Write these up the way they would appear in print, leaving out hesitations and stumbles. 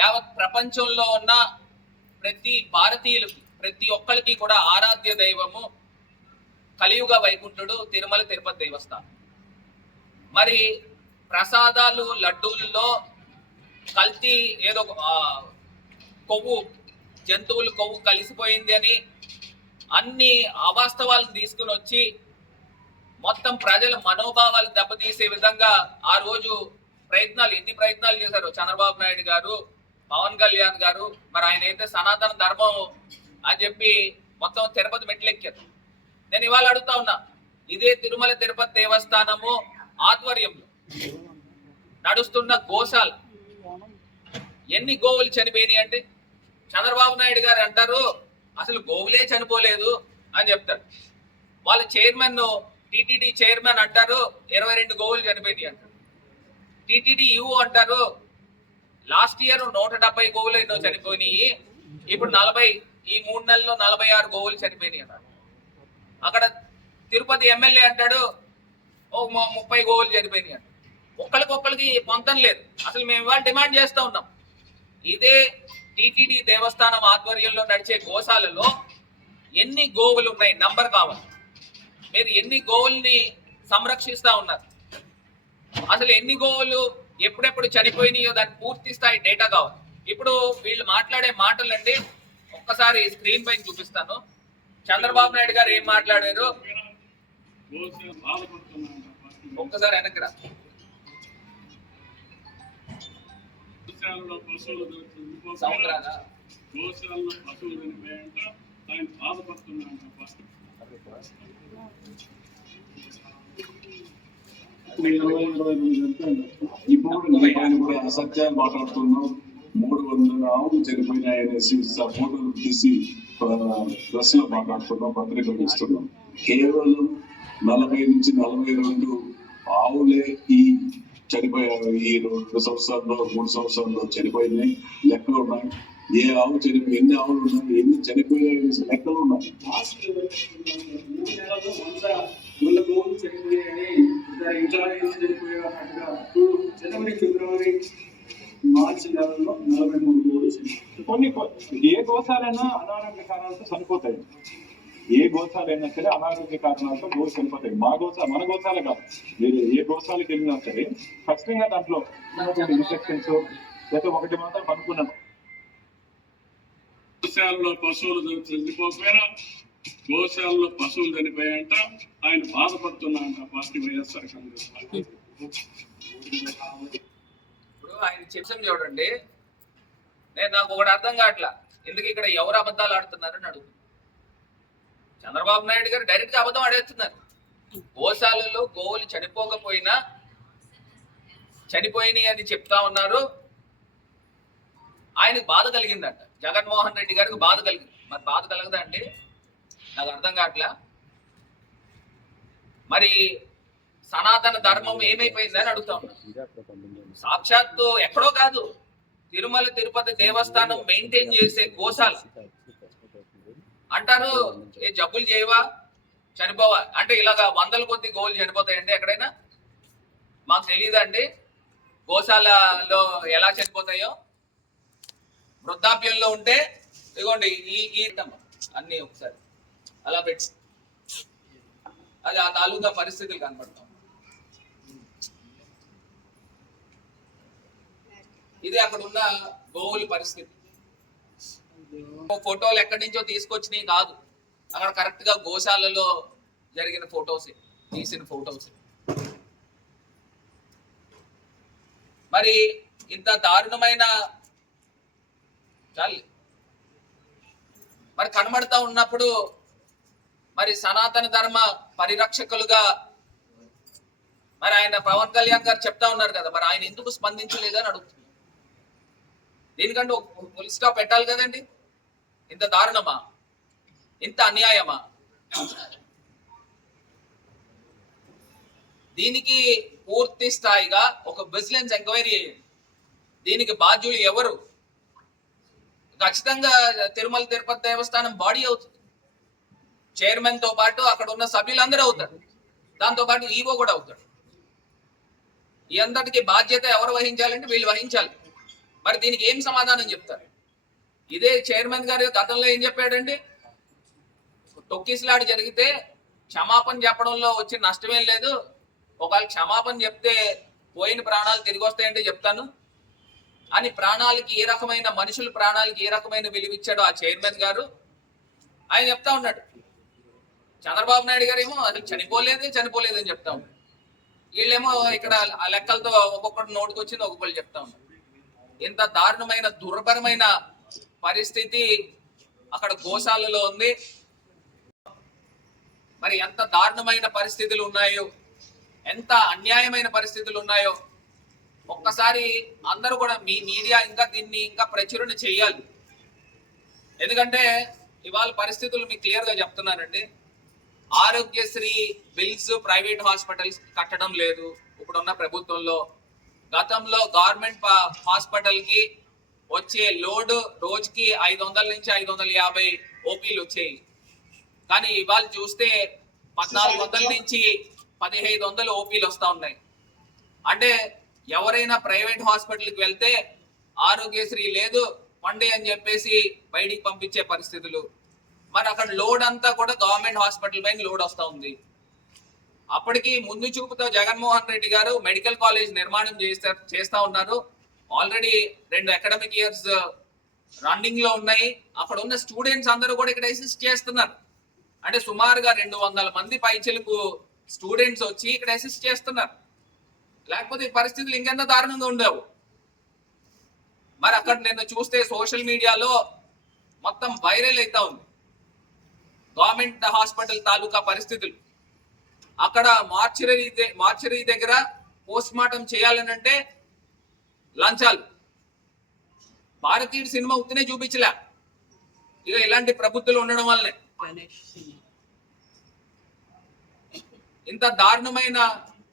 యావత్ ప్రపంచంలో ఉన్న ప్రతి భారతీయులకి, ప్రతి ఒక్కరికి కూడా ఆరాధ్య దైవము కలియుగ వైకుంఠుడు తిరుమల తిరుపతి దేవస్థానం. మరి ప్రసాదాలు లడ్డూల్లో కల్తీ ఏదో కొవ్వు, జంతువులు కొవ్వు కలిసిపోయింది అని అన్ని అవాస్తవాలను తీసుకుని వచ్చి మొత్తం ప్రజల మనోభావాలు దెబ్బతీసే విధంగా ఆ రోజు ఎన్ని ప్రయత్నాలు చేశారు చంద్రబాబు నాయుడు గారు, పవన్ కళ్యాణ్ గారు. మరి ఆయన అయితే సనాతన ధర్మం అని చెప్పి మొత్తం తిరుపతి మెట్లెక్కారు. నేను ఇవాళ అడుగుతా ఉన్నా, ఇదే తిరుమల తిరుపతి దేవస్థానము ఆధ్వర్యంలో నడుస్తున్న గోశాల ఎన్ని గోవులు చనిపోయినాయి అంటే చంద్రబాబు నాయుడు గారు అంటారు అసలు గోవులే చనిపోలేదు అని చెప్తారు. వాళ్ళ చైర్మన్, టిటిడి చైర్మన్ అంటారు 22 గోవులు చనిపోయినాయి అంటారు. టిటిడి యూ అంటారు లాస్ట్ ఇయర్ 170 గోవులు ఎన్నో చనిపోయినాయి, ఇప్పుడు 40, ఈ 3 నెలల్లో 46 గోవులు చనిపోయినాయి అన్నారు. అక్కడ తిరుపతి ఎమ్మెల్యే అంటాడు 30 గోవులు చనిపోయినాయి అంటారు. ఒక్కరికొక్కరికి పొంతం లేదు. అసలు మేము ఇవాళ డిమాండ్ చేస్తూ ఉన్నాం, ఇదే టిటిడి దేవస్థానం ఆధ్వర్యంలో నడిచే గోశాలలో ఎన్ని గోవులు ఉన్నాయి నంబర్ కావాలి. మీరు ఎన్ని గోవుల్ని సంరక్షిస్తా ఉన్నారు, అసలు ఎన్ని గోవులు ఎప్పుడెప్పుడు చనిపోయినాయో దాని పూర్తి స్థాయి డేటా కావాలి. ఇప్పుడు వీళ్ళు మాట్లాడే మాటలండి ఒక్కసారి స్క్రీన్ పైన చూపిస్తాను. చంద్రబాబు నాయుడు గారు ఏం మాట్లాడారు ఒక్కసారి వెనక్కి రా. ఇప్పుడు అసత్యాలు మాట్లాడుతున్నాం. 300 ఆవులు చనిపోయినాయనేసి ఫోటోలు తీసి ప్రెస్ లో మాట్లాడుతున్నాం, పత్రికలు ఇస్తున్నాం. కేవలం 40 నుంచి 42 ఆవులే ఈ చనిపోయారు. ఈ 2 సంవత్సరాల్లో 3 సంవత్సరాల్లో చనిపోయినాయి లెక్కలు ఉన్నాయి. ఏ ఆవు చనిపోయి, ఎన్ని ఆవులు ఉన్నాయి, ఎన్ని చనిపోయాయి లెక్కలు ఉన్నాయి. జనవరి, ఫిబ్రవరి, మార్చి నెలలో 43 గోవులు. ఏ గోశాలైనా అనారోగ్య కారణాలతో చనిపోతాయి. ఏ గోశాలైనా సరే అనారోగ్య కారణాలతో గోవు చనిపోతాయి. మన గోశాల కాదు, మీరు ఏ గోశాలకు వెళ్ళినా సరే ఖచ్చితంగా దాంట్లో ఇన్ఫెక్షన్స్ లేదా ఒకటి మాత్రం అనుకున్నాను. గోశాలలో పశువులు చనిపోకపోయినా గోశాలలో పశువులు చనిపోయాయంట. ఆయన బాధపడుతున్నాయంట పార్టీ వైఎస్ఆర్ కాంగ్రెస్ పార్టీ. ఇప్పుడు ఆయన చెప్పం చూడండి, నాకు ఒకటి అర్థం కావట్లా, ఎందుకు ఇక్కడ ఎవరు అబద్ధాలు ఆడుతున్నారని అడుగుతున్నారు. చంద్రబాబు నాయుడు గారు డైరెక్ట్ గా అబద్ధం ఆడేస్తున్నారు. గోశాలలో గోవులు చనిపోకపోయినా చనిపోయినాయి అని చెప్తా ఉన్నారు. ఆయనకు బాధ కలిగిందంట, జగన్మోహన్ రెడ్డి గారికి బాధ కలిగింది. మరి బాధ కలగదా అండి? నాకు అర్థం కావట్లా. మరి సనాతన ధర్మం ఏమైపోయిందని అడుగుతా ఉన్నా. సాక్షాత్తు ఎక్కడో కాదు, తిరుమల తిరుపతి దేవస్థానం మెయింటైన్ చేసే గోశాల అంటారు ఏ జబ్బులు చేయవా, చనిపోవా అంటే ఇలాగా 100ల కొద్ది గోవులు చనిపోతాయండి ఎక్కడైనా? మాకు తెలియదండి గోశాలలో ఎలా చనిపోతాయో. వృద్ధాప్యంలో ఉంటే ఇదిగోండి ఈ అన్ని ఒకసారి అలా పెట్టి అది ఆ తాలూకా పరిస్థితులు కనపడతాం. ఇది అక్కడ ఉన్న గోవుల పరిస్థితి. ఫోటోలు ఎక్కడి నుంచో తీసుకొచ్చినవి కాదు, అక్కడ కరెక్ట్ గా గోశాలలో జరిగిన ఫోటోస్, తీసిన ఫోటోస్. మరి ఇంత దారుణమైన చాలు మరి కనబడతా ఉన్నప్పుడు మరి సనాతన ధర్మ పరిరక్షకులుగా మరి ఆయన పవన్ కళ్యాణ్ గారు చెప్తా ఉన్నారు కదా, మరి ఆయన ఎందుకు స్పందించలేదని అడుగుతున్నారు. దీనికంటే ఒక ఫుల్ స్టాప్ పెట్టాలి కదండి. ఇంత దారుణమా, ఇంత అన్యాయమా? దీనికి పూర్తి స్థాయిగా ఒక విజిలెన్స్ ఎంక్వైరీ చేయండి. దీనికి బాధ్యులు ఎవరు? ఖచ్చితంగా తిరుమల తిరుపతి దేవస్థానం బాడీ అవుతుంది. చైర్మన్ తో పాటు అక్కడ ఉన్న సభ్యులందరూ అవుతారు, దాంతో పాటు ఈవో కూడా అవుతాడు. ఈ అంతటికి బాధ్యత ఎవరు వహించాలంటే వీళ్ళు వహించాలి. మరి దీనికి ఏం సమాధానం చెప్తారు? ఇదే చైర్మన్ గారు గతంలో ఏం చెప్పాడండి, తొక్కిసలాట జరిగితే క్షమాపణ చెప్పడంలో వచ్చే నష్టమేం లేదు, ఒకవేళ క్షమాపణ చెప్తే పోయిన ప్రాణాలు తిరిగి వస్తాయంటే చెప్తాను అని, ప్రాణాలకి ఏ రకమైన, మనుషుల ప్రాణాలకి ఏ రకమైన విలువిచ్చాడో ఆ చైర్మన్ గారు ఆయన చెప్తా ఉన్నాడు. చంద్రబాబు నాయుడు గారు ఏమో అసలు చనిపోలేదు అని చెప్తా ఉన్నాడు. వీళ్ళేమో ఇక్కడ ఆ లెక్కలతో ఒక్కొక్కటి నోటుకు వచ్చింది ఒక్కొక్కరు చెప్తా ఉన్నారు. ఇంత దారుణమైన దుర్భరమైన పరిస్థితి అక్కడ గోశాలలో ఉంది. మరి ఎంత దారుణమైన పరిస్థితులు ఉన్నాయో, ఎంత అన్యాయమైన పరిస్థితులు ఉన్నాయో ఒక్కసారి అందరూ కూడా మీ మీడియా ఇంకా దీన్ని ఇంకా ప్రచురణ చేయాలి. ఎందుకంటే ఇవాళ పరిస్థితులు మీకు క్లియర్ గా చెప్తున్నానండి. ఆరోగ్యశ్రీ బిల్స్ ప్రైవేట్ హాస్పిటల్స్ కట్టడం లేదు ఇప్పుడున్న ప్రభుత్వంలో. గతంలో గవర్నమెంట్ హాస్పిటల్ కి వచ్చే లోడ్ రోజుకి 500 నుంచి 550 ఓపీలు వచ్చాయి. కానీ ఇవాళ చూస్తే 1400 నుంచి 1500 ఓపీలు వస్తా ఉన్నాయి. అంటే ఎవరైనా ప్రైవేట్ హాస్పిటల్కి వెళ్తే ఆరోగ్యశ్రీ లేదు పండి అని చెప్పేసి బయటికి పంపించే పరిస్థితులు. మరి అక్కడ లోడ్ అంతా కూడా గవర్నమెంట్ హాస్పిటల్ పైన లోడ్ వస్తూ ఉంది. అప్పటికి ముందు చూపుతో జగన్మోహన్ రెడ్డి గారు మెడికల్ కాలేజ్ నిర్మాణం చేస్తా ఉన్నారు. ఆల్రెడీ 2 అకాడమిక్ ఇయర్స్ రన్నింగ్ లో ఉన్నాయి. అక్కడ ఉన్న స్టూడెంట్స్ అందరూ కూడా ఇక్కడ అసిస్ట్ చేస్తున్నారు. అంటే సుమారుగా 200 మంది పైచిలకు స్టూడెంట్స్ వచ్చి ఇక్కడ అసిస్ట్ చేస్తున్నారు. లేకపోతే ఈ పరిస్థితులు ఇంకెంత దారుణంగా ఉండవు. మరి అక్కడ నిన్న చూస్తే సోషల్ మీడియాలో మొత్తం వైరల్ అవుతా ఉంది గవర్నమెంట్ హాస్పిటల్ తాలూకా పరిస్థితులు. అక్కడ మార్చరీ దగ్గర పోస్ట్ మార్టం చేయాలనంటే లంచాలు. భారతీయుడు సినిమా ఉత్తినే చూపించలే, ఇక ఇలాంటి ప్రభుత్వాలు ఉండడం వల్లనే ఇంత దారుణమైన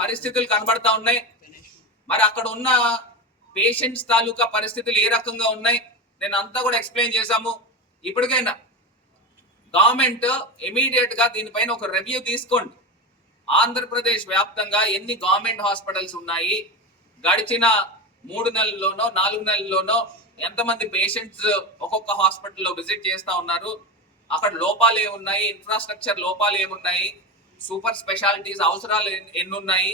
పరిస్థితులు కనబడతా ఉన్నాయి. మరి అక్కడ ఉన్న పేషెంట్స్ తాలూకా పరిస్థితులు ఏ రకంగా ఉన్నాయి నేను అంతా కూడా ఎక్స్ప్లెయిన్ చేశాము. ఇప్పటికైనా గవర్నమెంట్ ఇమీడియట్ గా దీనిపైన ఒక రివ్యూ తీసుకోండి. ఆంధ్రప్రదేశ్ వ్యాప్తంగా ఎన్ని గవర్నమెంట్ హాస్పిటల్స్ ఉన్నాయి, గడిచిన 3 నెలల్లోనో 4 నెలల్లోనో ఎంతమంది పేషెంట్స్ ఒక్కొక్క హాస్పిటల్లో విజిట్ చేస్తా ఉన్నారు, అక్కడ లోపాలు ఏమున్నాయి, ఇన్ఫ్రాస్ట్రక్చర్ లోపాలు ఏమున్నాయి, సూపర్ స్పెషాలిటీస్ అవసరాలు ఎన్ని ఉన్నాయి,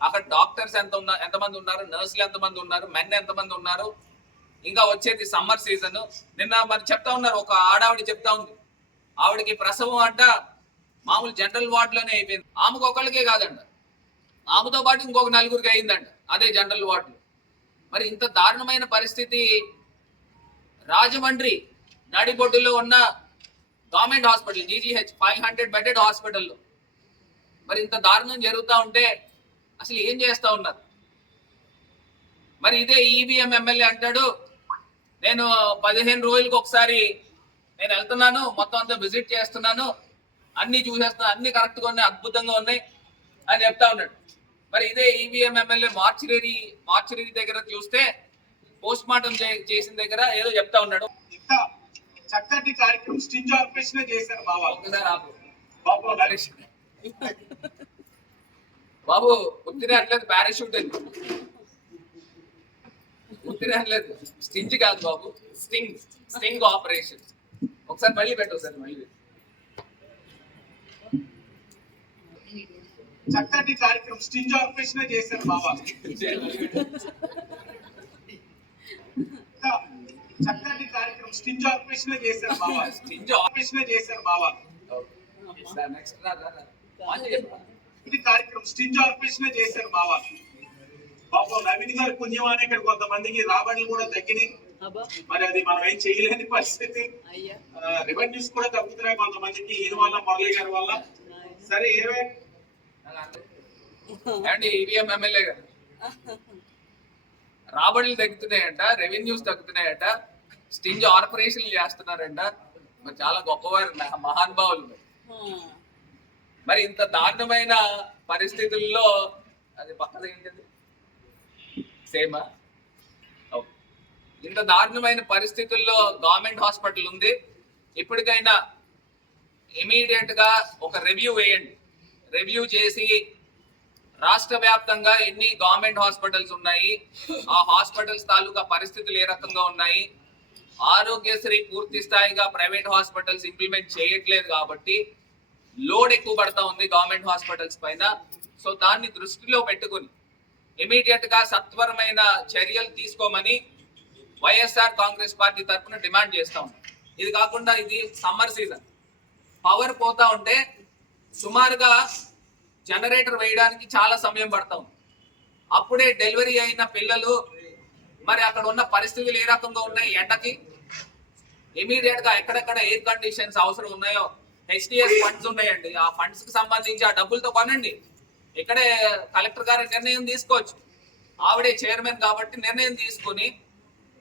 అక్కడ డాక్టర్స్ ఎంతమంది ఉన్నారు, నర్సులు ఎంతమంది ఉన్నారు, మెన్ ఎంతమంది ఉన్నారు. ఇంకా వచ్చేది సమ్మర్ సీజన్. నిన్న మరి చెప్తా ఉన్నారు, ఒక ఆడావిడ చెప్తా ఉంది, ఆవిడకి ప్రసవం అంట మామూలు జనరల్ వార్డ్ లోనే అయిపోయింది. ఆమెకు ఒకళ్ళకే కాదంట, ఆమెతో పాటు ఇంకొక 4గురికి అయిందంట అదే జనరల్ వార్డు. మరి ఇంత దారుణమైన పరిస్థితి రాజమండ్రి నడిబొడ్డులో ఉన్న గవర్నమెంట్ హాస్పిటల్ జీజీహెచ్ 500 బెడెడ్ హాస్పిటల్లో మరి ఇంత దారుణం జరుగుతూ ఉంటే అసలు ఏం చేస్తా ఉన్నారు? మరి ఇదే ఈవీఎం ఎమ్మెల్యే అంటాడు, నేను 15 రోజులకు ఒకసారి నేను వెళ్తున్నాను, మొత్తం అంతా విజిట్ చేస్తున్నాను, అన్ని చూసేస్తున్నాను, అన్ని కరెక్ట్గా ఉన్నాయి, అద్భుతంగా ఉన్నాయి అని చెప్తా ఉన్నాడు. మరి ఇదే ఈవీఎం ఎమ్మెల్యే మార్చరీ దగ్గర చూస్తే పోస్ట్ మార్టం చేసిన దగ్గర ఏదో చెప్తా ఉన్నాడు. ఇంకా చక్కటి కార్యక్రమం స్టింజ్ ఆపరేషన్ చేశారు బాబా. ఒకసారి బాబు ఉత్తిరే అనలేదు, పారాషూట్ అని ఉత్తిరే అనలేదు, స్టింజ్ కాదు బాబు, స్టింగ్ ఆపరేషన్. ఒకసారి మళ్ళీ పెట్టు సార్, మళ్ళీ చక్కటి కార్యక్రమం స్టింజ్ ఆపరేషన్ చేశారు బాబా. చక్కటి కార్యక్రమం స్టింజ్ ఆపరేషన్ చేశారు బాబా. స్టింజ్ ఆపరేషన్ చేశారు బాబా. ఇది కార్యక్రమం స్టింజ్ ఆపరేషన్ చేశారు బాబా. పాపం నవీన్ గారి పుణ్యమానే ఇక్కడ కొంతమందికి రాబడులు కూడా తగ్గినాయి. మరి అది మనం ఏం చేయలేని పరిస్థితి. రెవెన్యూస్ కూడా తగ్గుతున్నాయి కొంతమందికి ఈయన వల్ల, మురళి గారి వల్ల. సరే ఏవే ఈవీఎం ఎమ్మెల్యే గారు రాబడులు తగ్గుతున్నాయంట, రెవెన్యూస్ తగ్గుతున్నాయంట, స్టింజ్ ఆపరేషన్లు చేస్తున్నారంట. మరి చాలా గొప్పవారు, మహానుభావులు. మరి ఇంత దారుణమైన పరిస్థితుల్లో అది పక్కన ఏంటది సేమా, ఇంత దారుణమైన పరిస్థితుల్లో గవర్నమెంట్ హాస్పిటల్ ఉంది. ఇప్పటికైనా ఇమీడియట్ గా ఒక రివ్యూ వేయండి. రివ్యూ చేసి రాష్ట్ర వ్యాప్తంగా ఎన్ని గవర్నమెంట్ హాస్పిటల్స్ ఉన్నాయి, ఆ హాస్పిటల్స్ తాలూకా పరిస్థితులు ఏ రకంగా ఉన్నాయి, ఆరోగ్యశ్రీ పూర్తి స్థాయిగా ప్రైవేట్ హాస్పిటల్స్ ఇంప్లిమెంట్ చేయట్లేదు కాబట్టి లోడ్ ఎక్కువ పడతా ఉంది గవర్నమెంట్ హాస్పిటల్స్ పైన. సో దాన్ని దృష్టిలో పెట్టుకుని ఇమీడియట్ గా సత్వరమైన చర్యలు తీసుకోమని వైఎస్ఆర్ కాంగ్రెస్ పార్టీ తరఫున డిమాండ్ చేస్తా ఉన్నాం. ఇది కాకుండా ఇది సమ్మర్ సీజన్, పవర్ పోతా ఉంటే సుమారుగా జనరేటర్ వేయడానికి చాలా సమయం పడతా ఉంది. అప్పుడే డెలివరీ అయిన పిల్లలు, మరి అక్కడ ఉన్న పరిస్థితులు ఏ రకంగా ఉన్నాయి, ఎండకి ఇమీడియట్ గా ఎక్కడెక్కడ ఎయిర్ కండిషన్స్ అవసరం ఉన్నాయో HDS ఫండ్స్ ఉన్నాయండి, ఆ ఫండ్స్ కి సంబంధించి ఆ డబ్బులతో కొనండి. ఇక్కడే కలెక్టర్ గారి నిర్ణయం తీసుకోవచ్చు, ఆవిడే చైర్మన్ కాబట్టి నిర్ణయం తీసుకుని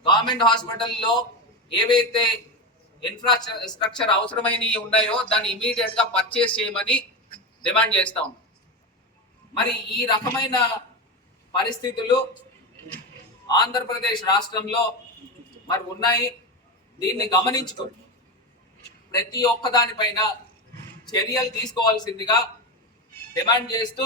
గవర్నమెంట్ హాస్పిటల్లో ఏవైతే ఇన్ఫ్రాస్ట్రక్చర్ అవసరమైనవి ఉన్నాయో దాన్ని ఇమీడియట్ గా పర్చేస్ చేయమని డిమాండ్ చేస్తా ఉన్నాం. మరి ఈ రకమైన పరిస్థితులు ఆంధ్రప్రదేశ్ రాష్ట్రంలో మరి ఉన్నాయి. దీన్ని గమనించుకొని ప్రతి ఒక్క దానిపైన చర్యలు తీసుకోవాల్సిందిగా డిమాండ్ చేస్తూ